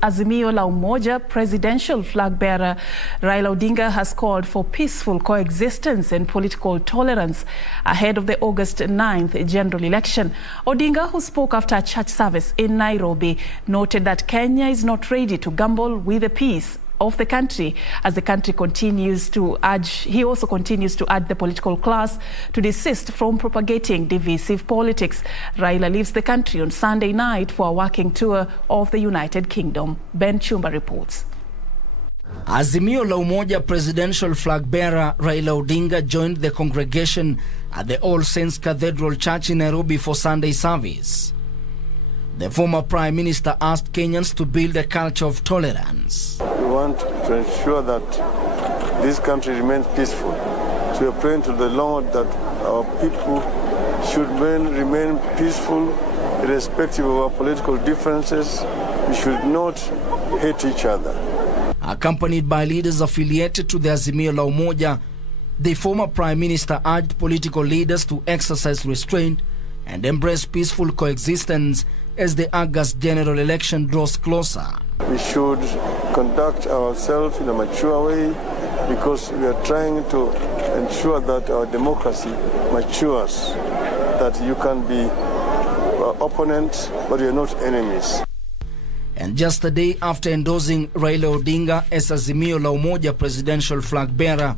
Azimio La Umoja Presidential flag bearer Raila Odinga has called for peaceful coexistence and political tolerance ahead of the August 9th general election. Odinga, who spoke after a church service in Nairobi, noted that Kenya is not ready to gamble with the peace of the country as the country continues to urge, he also continues to urge the political class to desist from propagating divisive politics. Raila leaves the country on Sunday night for a working tour of the United Kingdom. Chumba reports. Azimio La Umoja Presidential flag bearer Raila Odinga joined the congregation at the All Saints Cathedral Church in Nairobi for Sunday service. The former Prime Minister asked Kenyans to build a culture of tolerance. We want to ensure that this country remains peaceful. So we are praying to the Lord that our people should remain peaceful, irrespective of our political differences. We should not hate each other. Accompanied by leaders affiliated to the Azimio La Umoja, the former Prime Minister urged political leaders to exercise restraint and embrace peaceful coexistence as the August general election draws closer. We should conduct ourselves in a mature way because we are trying to ensure that our democracy matures, that you can be opponents, but you're not enemies. And just a day after endorsing Raila Odinga as Azimio La Umoja Presidential flag bearer,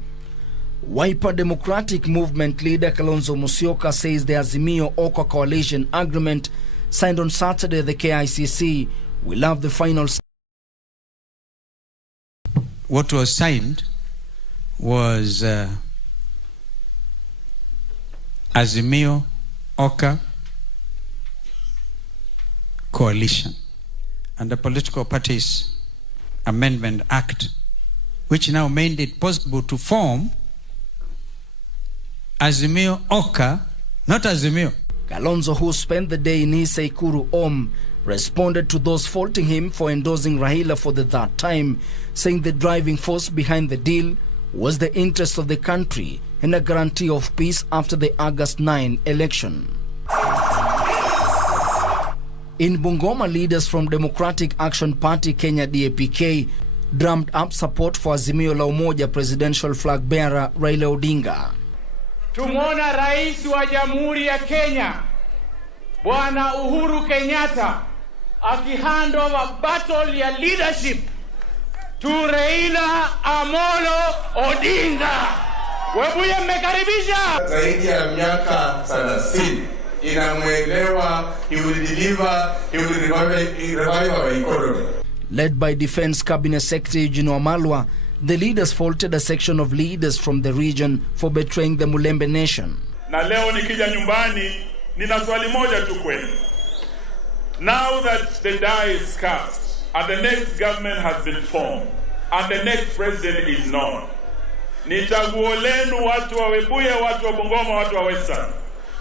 Wiper Democratic Movement leader Kalonzo Musyoka says the Azimio Oka coalition agreement signed on Saturday at the KICC will have the final. What was signed was Azimio Oka coalition and the Political Parties Amendment Act, which now made it possible to form Azimio Oka, not Azimio. Kalonzo, who spent the day in his Ikulu home, responded to those faulting him for endorsing Raila for the third time, saying the driving force behind the deal was the interest of the country and a guarantee of peace after the August 9 election. In Bungoma, leaders from Democratic Action Party Kenya DAPK drummed up support for Azimio La Umoja Presidential flag bearer Raila Odinga. Tumona Rais wa Jamhuri ya Kenya Bwana Uhuru Kenyatta akihand over battle ya leadership to Raila Amolo Odinga. Webuye mmekaribisha. Zaidi ya miaka 30 inamwelewa, he will deliver, he will revive our economy. Led by Defense Cabinet Secretary Eugene Wamalwa, the leaders faulted a section of leaders from the region for betraying the Mulembe nation. Na leo nikija nyumbani nina swali moja tu kwenu. Now that the die is cast and the next government has been formed and the next president is known, ni chaguo lenu watu wa Webuye, watu wa Bungoma, watu wa Western.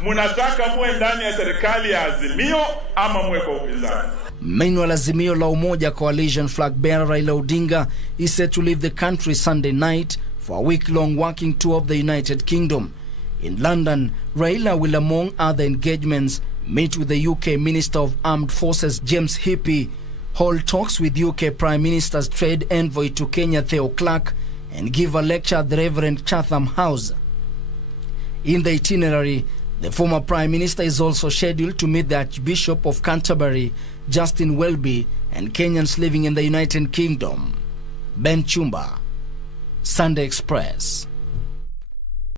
Munataka muwe ndani ya serikali ya Azimio ama muwe kwa upinzani? Meanwhile, Azimio La Umoja coalition flag bearer Raila Odinga is set to leave the country Sunday night for a week-long working tour of the United Kingdom. In London, Raila will, among other engagements, meet with the UK Minister of Armed Forces James Hippie, hold talks with UK Prime Minister's trade envoy to Kenya Theo Clark, and give a lecture at the Reverend Chatham House. In the itinerary, the former Prime Minister is also scheduled to meet the Archbishop of Canterbury, Justin Welby, and Kenyans living in the United Kingdom. Chumba, Sunday Express.